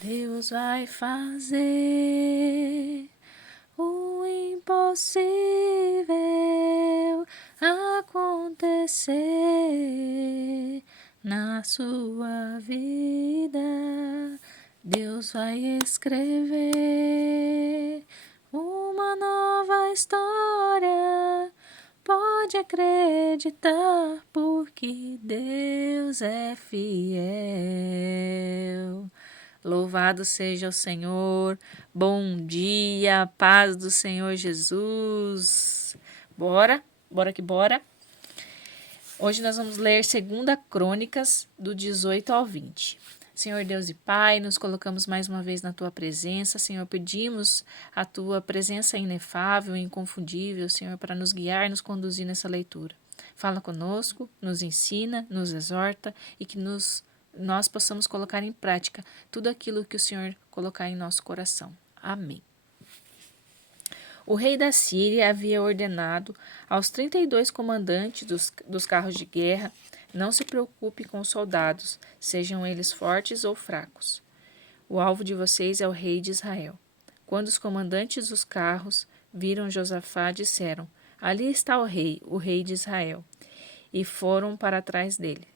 Deus vai fazer o impossível acontecer na sua vida. Deus vai escrever uma nova história. Pode acreditar, porque Deus é fiel. Louvado seja o Senhor. Bom dia, paz do Senhor Jesus. Bora que bora. Hoje nós vamos ler 2 Crônicas, do 18 ao 20. Senhor Deus e Pai, nos colocamos mais uma vez na Tua presença. Senhor, pedimos a Tua presença inefável e inconfundível, Senhor, para nos guiar e nos conduzir nessa leitura. Fala conosco, nos ensina, nos exorta e que nós possamos colocar em prática tudo aquilo que o Senhor colocar em nosso coração. Amém. O rei da Síria havia ordenado aos 32 comandantes dos carros de guerra: não se preocupe com os soldados, sejam eles fortes ou fracos. O alvo de vocês é o rei de Israel. Quando os comandantes dos carros viram Josafá, disseram: ali está o rei de Israel, e foram para trás dele.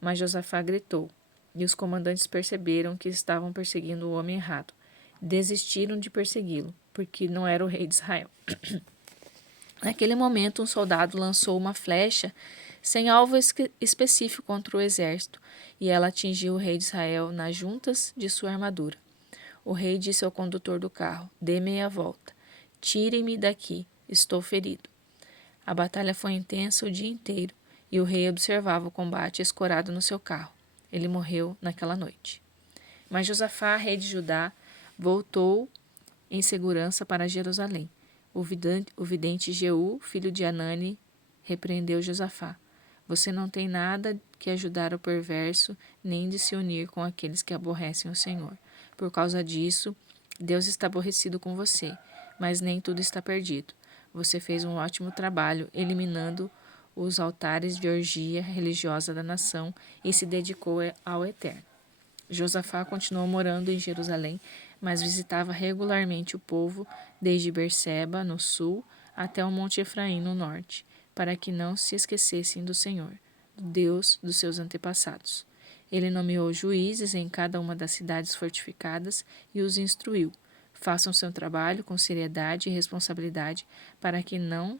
Mas Josafá gritou, e os comandantes perceberam que estavam perseguindo o homem errado. Desistiram de persegui-lo, porque não era o rei de Israel. Naquele momento, um soldado lançou uma flecha sem alvo específico contra o exército, e ela atingiu o rei de Israel nas juntas de sua armadura. O rei disse ao condutor do carro: dê meia volta. Tire-me daqui, estou ferido. A batalha foi intensa o dia inteiro, e o rei observava o combate escorado no seu carro. Ele morreu naquela noite. Mas Josafá, rei de Judá, voltou em segurança para Jerusalém. O vidente Jeú, filho de Anani, repreendeu Josafá. Você não tem nada que ajudar o perverso, nem de se unir com aqueles que aborrecem o Senhor. Por causa disso, Deus está aborrecido com você, mas nem tudo está perdido. Você fez um ótimo trabalho eliminando os altares de orgia religiosa da nação e se dedicou ao Eterno. Josafá continuou morando em Jerusalém, mas visitava regularmente o povo desde Berseba, no sul, até o Monte Efraim, no norte, para que não se esquecessem do Senhor, Deus dos seus antepassados. Ele nomeou juízes em cada uma das cidades fortificadas e os instruiu. Façam seu trabalho com seriedade e responsabilidade, para que não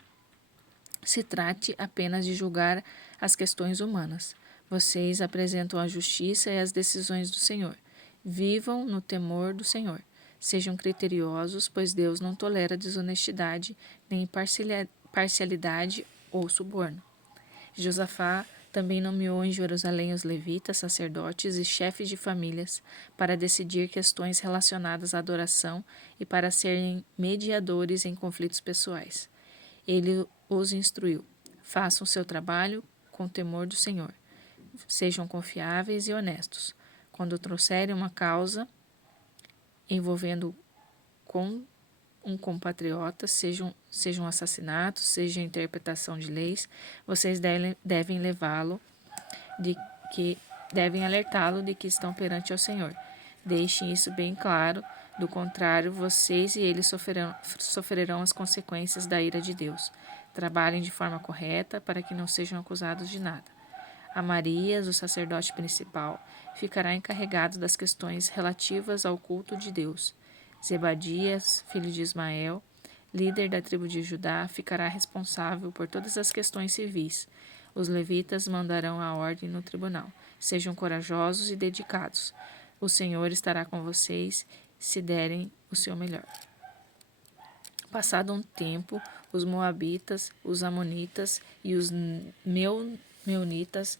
se trate apenas de julgar as questões humanas. Vocês apresentam a justiça e as decisões do Senhor. Vivam no temor do Senhor. Sejam criteriosos, pois Deus não tolera desonestidade, nem parcialidade ou suborno. Josafá também nomeou em Jerusalém os levitas, sacerdotes e chefes de famílias para decidir questões relacionadas à adoração e para serem mediadores em conflitos pessoais. Ele os instruiu: façam seu trabalho com temor do Senhor. Sejam confiáveis e honestos. Quando trouxerem uma causa envolvendo com um compatriota, sejam assassinatos, seja interpretação de leis, vocês devem alertá-lo de que estão perante ao Senhor. Deixem isso bem claro, do contrário, vocês e ele sofrerão as consequências da ira de Deus. Trabalhem de forma correta para que não sejam acusados de nada. Amarias, o sacerdote principal, ficará encarregado das questões relativas ao culto de Deus. Zebadias, filho de Ismael, líder da tribo de Judá, ficará responsável por todas as questões civis. Os levitas mandarão a ordem no tribunal. Sejam corajosos e dedicados. O Senhor estará com vocês se derem o seu melhor. Passado um tempo, os moabitas, os amonitas e os meunitas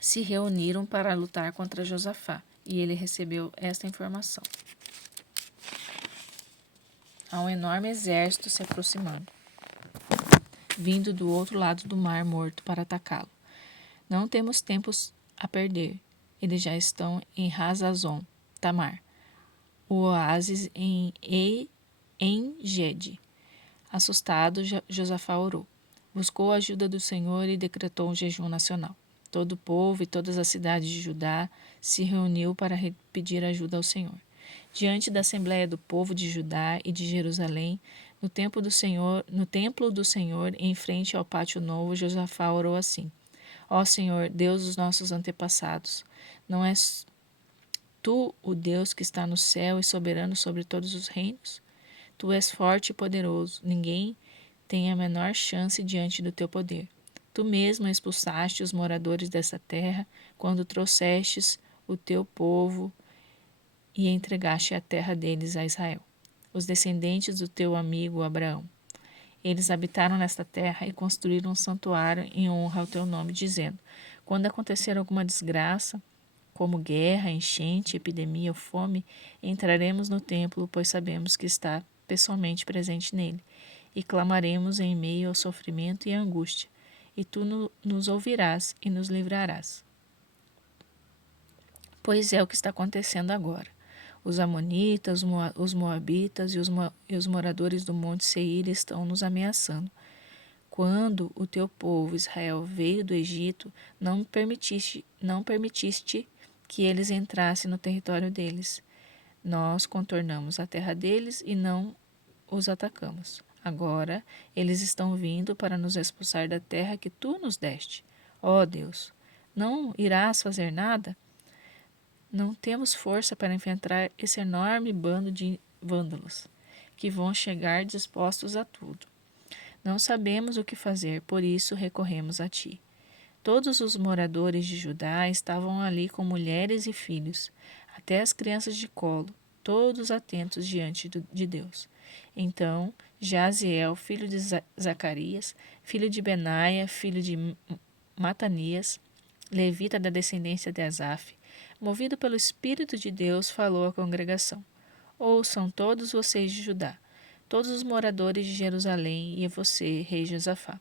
se reuniram para lutar contra Josafá, e ele recebeu esta informação: há um enorme exército se aproximando, vindo do outro lado do Mar Morto para atacá-lo. Não temos tempos a perder. Eles já estão em Hazazon Tamar, o oásis em En-Gedi. Assustado, Josafá orou. Buscou a ajuda do Senhor e decretou um jejum nacional. Todo o povo e todas as cidades de Judá se reuniu para pedir ajuda ao Senhor. Diante da assembleia do povo de Judá e de Jerusalém, no templo do Senhor, em frente ao pátio novo, Josafá orou assim: Ó Senhor, Deus dos nossos antepassados, não és tu o Deus que está no céu e soberano sobre todos os reinos? Tu és forte e poderoso, ninguém tem a menor chance diante do teu poder. Tu mesmo expulsaste os moradores dessa terra quando trouxestes o teu povo e entregaste a terra deles a Israel, os descendentes do teu amigo Abraão. Eles habitaram nesta terra e construíram um santuário em honra ao teu nome, dizendo: quando acontecer alguma desgraça, como guerra, enchente, epidemia ou fome, entraremos no templo, pois sabemos que está pessoalmente presente nele, e clamaremos em meio ao sofrimento e à angústia, e tu nos ouvirás e nos livrarás. Pois é o que está acontecendo agora. Os amonitas, os moabitas e os moradores do monte Seir estão nos ameaçando. Quando o teu povo Israel veio do Egito, não permitiste que eles entrassem no território deles. Nós contornamos a terra deles e não os atacamos. Agora eles estão vindo para nos expulsar da terra que tu nos deste. Ó Deus, não irás fazer nada? Não temos força para enfrentar esse enorme bando de vândalos, que vão chegar dispostos a tudo. Não sabemos o que fazer, por isso recorremos a ti. Todos os moradores de Judá estavam ali com mulheres e filhos, até as crianças de colo, todos atentos diante de Deus. Então, Jaziel, filho de Zacarias, filho de Benaia, filho de Matanias, levita da descendência de Asaf, movido pelo Espírito de Deus, falou à congregação: ouçam todos vocês de Judá, todos os moradores de Jerusalém e você, rei Josafá.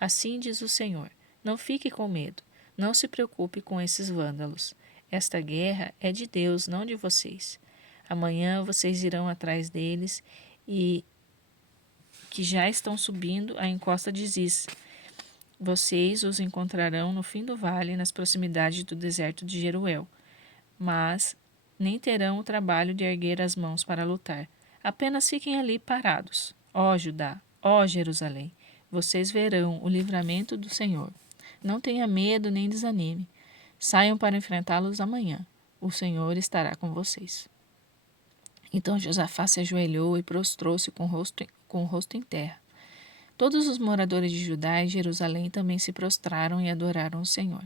Assim diz o Senhor: não fique com medo, não se preocupe com esses vândalos. Esta guerra é de Deus, não de vocês. Amanhã vocês irão atrás deles e que já estão subindo a encosta de Ziz. Vocês os encontrarão no fim do vale, nas proximidades do deserto de Jeruel. Mas nem terão o trabalho de erguer as mãos para lutar. Apenas fiquem ali parados. Ó Judá, ó Jerusalém, vocês verão o livramento do Senhor. Não tenha medo nem desanime. Saiam para enfrentá-los amanhã. O Senhor estará com vocês. Então Josafá se ajoelhou e prostrou-se com o rosto em terra. Todos os moradores de Judá e Jerusalém também se prostraram e adoraram o Senhor.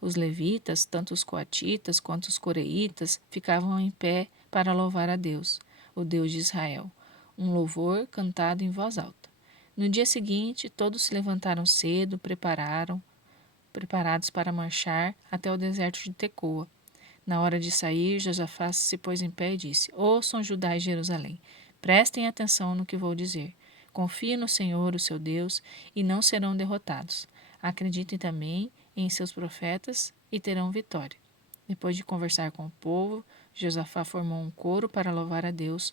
Os levitas, tanto os coatitas quanto os coreitas, ficavam em pé para louvar a Deus, o Deus de Israel, um louvor cantado em voz alta. No dia seguinte, todos se levantaram cedo, preparados para marchar até o deserto de Tecoa. Na hora de sair, Josafá se pôs em pé e disse: ouçam Judá e Jerusalém, prestem atenção no que vou dizer. Confiem no Senhor, o seu Deus, e não serão derrotados. Acreditem também em seus profetas e terão vitória. Depois de conversar com o povo, Josafá formou um coro para louvar a Deus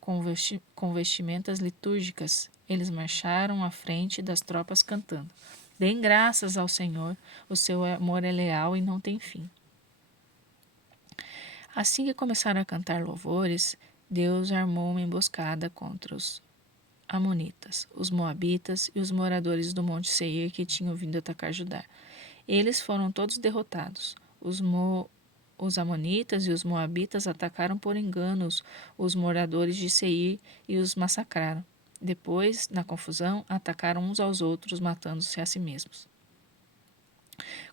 com vestimentas litúrgicas. Eles marcharam à frente das tropas cantando: deem graças ao Senhor, o seu amor é leal e não tem fim. Assim que começaram a cantar louvores, Deus armou uma emboscada contra os amonitas, os moabitas e os moradores do monte Seir que tinham vindo atacar Judá. Eles foram todos derrotados. Os amonitas e os moabitas atacaram por enganos os moradores de Seir e os massacraram. Depois, na confusão, atacaram uns aos outros, matando-se a si mesmos.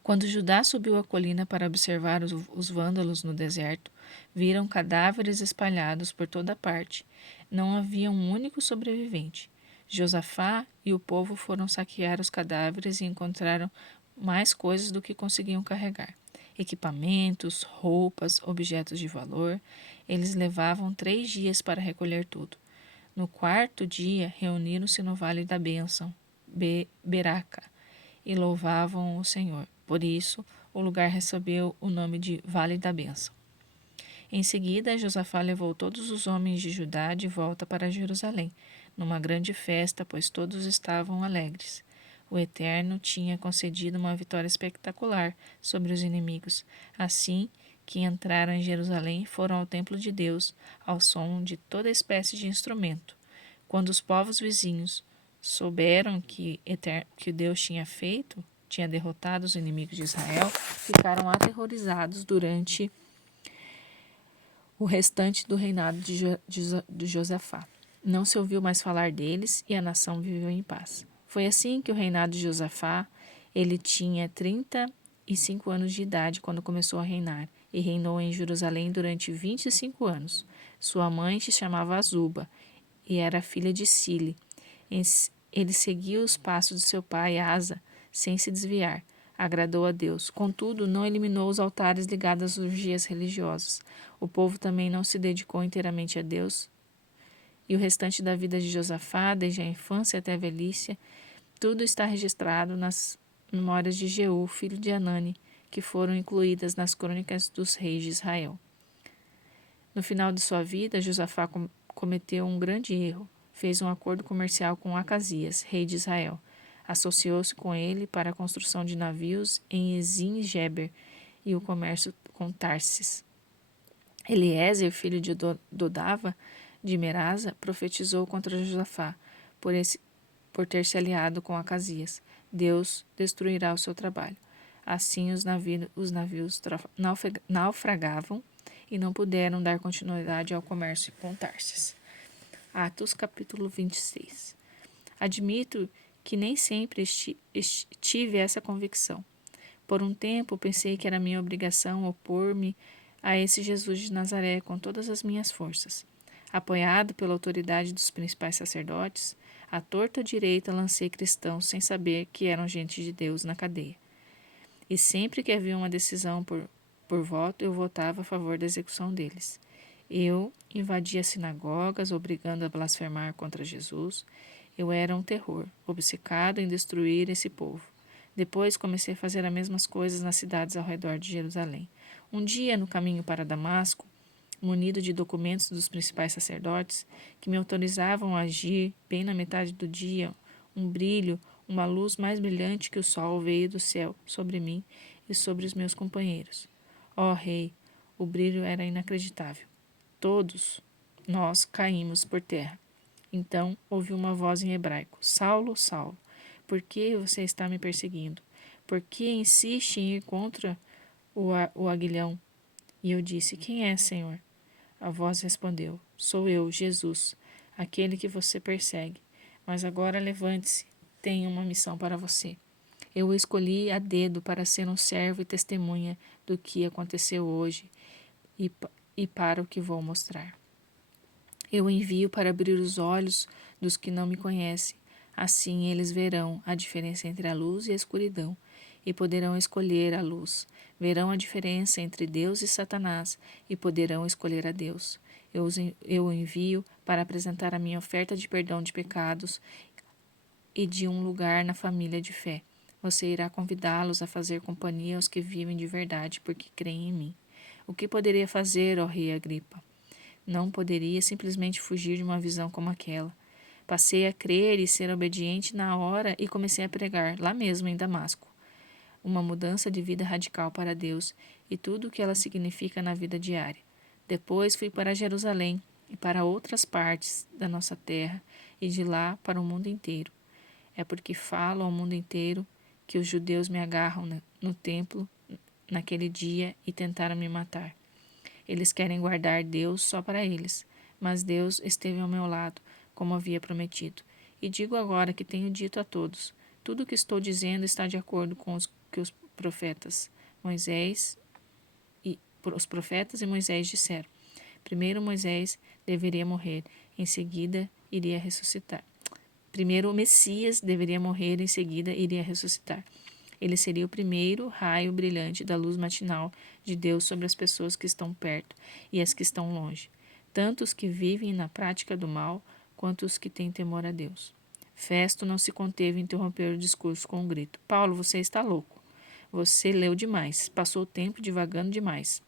Quando Judá subiu a colina para observar os vândalos no deserto, viram cadáveres espalhados por toda parte. Não havia um único sobrevivente. Josafá e o povo foram saquear os cadáveres e encontraram mais coisas do que conseguiam carregar. Equipamentos, roupas, objetos de valor. Eles levavam 3 dias para recolher tudo. No 4º dia, reuniram-se no Vale da Bênção, Beraca, e louvavam o Senhor. Por isso, o lugar recebeu o nome de Vale da Bênção. Em seguida, Josafá levou todos os homens de Judá de volta para Jerusalém, numa grande festa, pois todos estavam alegres. O Eterno tinha concedido uma vitória espetacular sobre os inimigos. Assim que entraram em Jerusalém, foram ao templo de Deus, ao som de toda espécie de instrumento. Quando os povos vizinhos souberam que Deus tinha derrotado os inimigos de Israel, ficaram aterrorizados durante o restante do reinado de Josafá. Não se ouviu mais falar deles e a nação viveu em paz. Foi assim que o reinado de Josafá, ele tinha 35 anos de idade quando começou a reinar e reinou em Jerusalém durante 25 anos. Sua mãe se chamava Azuba e era filha de Sile. Ele seguiu os passos de seu pai Asa sem se desviar. Agradou a Deus. Contudo, não eliminou os altares ligados às orgias religiosas. O povo também não se dedicou inteiramente a Deus. E o restante da vida de Josafá, desde a infância até a velhice, tudo está registrado nas memórias de Jeú, filho de Anani, que foram incluídas nas crônicas dos reis de Israel. No final de sua vida, Josafá cometeu um grande erro. Fez um acordo comercial com Acasias, rei de Israel. Associou-se com ele para a construção de navios em Ezim-Geber e o comércio com Tarsis. Eliezer, filho de Dodava, de Merasa, profetizou contra Josafá por ter se aliado com Acasias. Deus destruirá o seu trabalho. Assim os navios naufragavam e não puderam dar continuidade ao comércio com Tarsis. Atos capítulo 26. Admito que nem sempre tive essa convicção. Por um tempo pensei que era minha obrigação opor-me a esse Jesus de Nazaré com todas as minhas forças. Apoiado pela autoridade dos principais sacerdotes, à torta à direita lancei cristãos sem saber que eram gente de Deus na cadeia. E sempre que havia uma decisão por voto, eu votava a favor da execução deles. Eu invadia sinagogas, obrigando a blasfemar contra Jesus. Eu era um terror, obcecado em destruir esse povo. Depois comecei a fazer as mesmas coisas nas cidades ao redor de Jerusalém. Um dia, no caminho para Damasco, munido de documentos dos principais sacerdotes, que me autorizavam a agir bem na metade do dia, um brilho, uma luz mais brilhante que o sol veio do céu sobre mim e sobre os meus companheiros. Ó Rei, o brilho era inacreditável. Todos nós caímos por terra. Então ouvi uma voz em hebraico: Saulo, Saulo, por que você está me perseguindo? Por que insiste em ir contra o aguilhão? E eu disse: Quem é, Senhor? A voz respondeu: Sou eu, Jesus, aquele que você persegue. Mas agora levante-se, tenho uma missão para você. Eu o escolhi a dedo para ser um servo e testemunha do que aconteceu hoje e para o que vou mostrar. Eu o envio para abrir os olhos dos que não me conhecem. Assim eles verão a diferença entre a luz e a escuridão e poderão escolher a luz. Verão a diferença entre Deus e Satanás e poderão escolher a Deus. Eu o envio para apresentar a minha oferta de perdão de pecados e de um lugar na família de fé. Você irá convidá-los a fazer companhia aos que vivem de verdade porque creem em mim. O que poderia fazer, ó rei Agripa? Não poderia simplesmente fugir de uma visão como aquela. Passei a crer e ser obediente na hora e comecei a pregar, lá mesmo em Damasco, uma mudança de vida radical para Deus e tudo o que ela significa na vida diária. Depois fui para Jerusalém e para outras partes da nossa terra e de lá para o mundo inteiro. É porque falo ao mundo inteiro que os judeus me agarram no templo naquele dia e tentaram me matar. Eles querem guardar Deus só para eles, mas Deus esteve ao meu lado, como havia prometido. E digo agora que tenho dito a todos: tudo o que estou dizendo está de acordo com os profetas e Moisés disseram. Primeiro Moisés deveria morrer, em seguida iria ressuscitar. Primeiro o Messias deveria morrer, em seguida iria ressuscitar. Ele seria o primeiro raio brilhante da luz matinal de Deus sobre as pessoas que estão perto e as que estão longe, tanto os que vivem na prática do mal, quanto os que têm temor a Deus. Festo não se conteve em interromper o discurso com um grito: Paulo, você está louco. Você leu demais, passou o tempo divagando demais.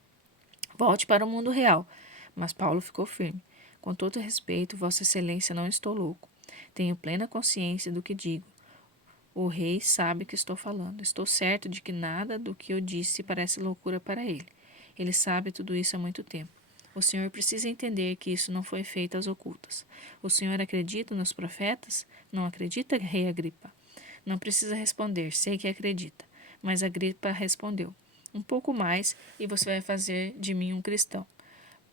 Volte para o mundo real. Mas Paulo ficou firme. Com todo respeito, Vossa Excelência, não estou louco. Tenho plena consciência do que digo. O rei sabe o que estou falando. Estou certo de que nada do que eu disse parece loucura para ele. Ele sabe tudo isso há muito tempo. O senhor precisa entender que isso não foi feito às ocultas. O senhor acredita nos profetas? Não acredita, rei Agripa? Não precisa responder, sei que acredita. Mas Agripa respondeu: um pouco mais e você vai fazer de mim um cristão.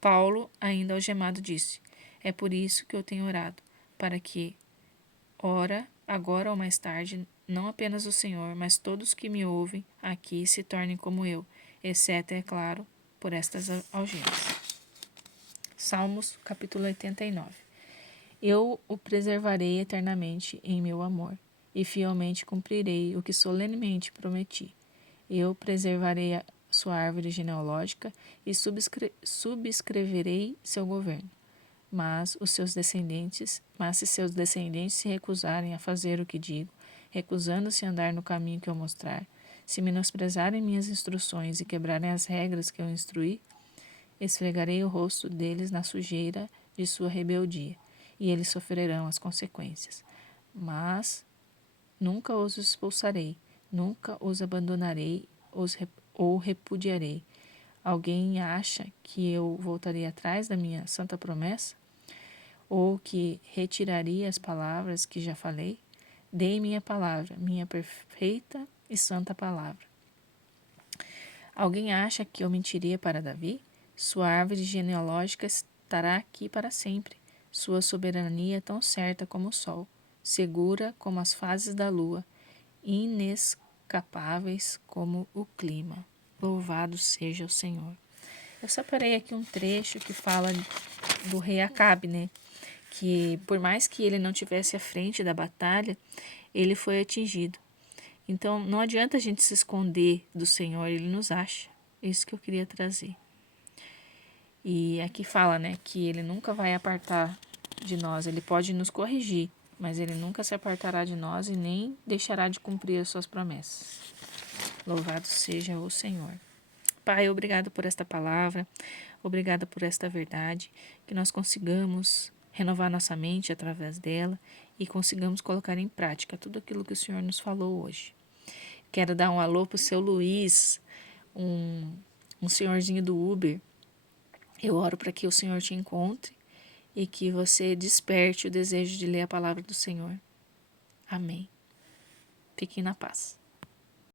Paulo, ainda algemado, disse: é por isso que eu tenho orado, para que, ora, agora ou mais tarde, não apenas o Senhor, mas todos que me ouvem aqui se tornem como eu, exceto, é claro, por estas algemas. Salmos, capítulo 89. Eu o preservarei eternamente em meu amor, e fielmente cumprirei o que solenemente prometi. Eu preservarei a sua árvore genealógica e subscreverei seu governo. Mas se seus descendentes se recusarem a fazer o que digo, recusando-se a andar no caminho que eu mostrar, se menosprezarem minhas instruções e quebrarem as regras que eu instruí, esfregarei o rosto deles na sujeira de sua rebeldia, e eles sofrerão as consequências. Mas nunca os expulsarei, nunca os abandonarei ou repudiarei. Alguém acha que eu voltarei atrás da minha santa promessa? Ou que retiraria as palavras que já falei? Dei minha palavra, minha perfeita e santa palavra. Alguém acha que eu mentiria para Davi? Sua árvore genealógica estará aqui para sempre. Sua soberania é tão certa como o sol, segura como as fases da lua, inescapáveis como o clima. Louvado seja o Senhor. Eu separei aqui um trecho que fala do rei Acabe, né? Que por mais que ele não tivesse à frente da batalha, ele foi atingido. Então não adianta a gente se esconder do Senhor, ele nos acha. É isso que eu queria trazer. E aqui fala, né, que ele nunca vai apartar de nós, ele pode nos corrigir, mas ele nunca se apartará de nós e nem deixará de cumprir as suas promessas. Louvado seja o Senhor. Pai, obrigado por esta palavra, obrigado por esta verdade, que nós consigamos renovar nossa mente através dela e consigamos colocar em prática tudo aquilo que o Senhor nos falou hoje. Quero dar um alô para o seu Luiz, um senhorzinho do Uber. Eu oro para que o Senhor te encontre e que você desperte o desejo de ler a palavra do Senhor. Amém. Fiquem na paz.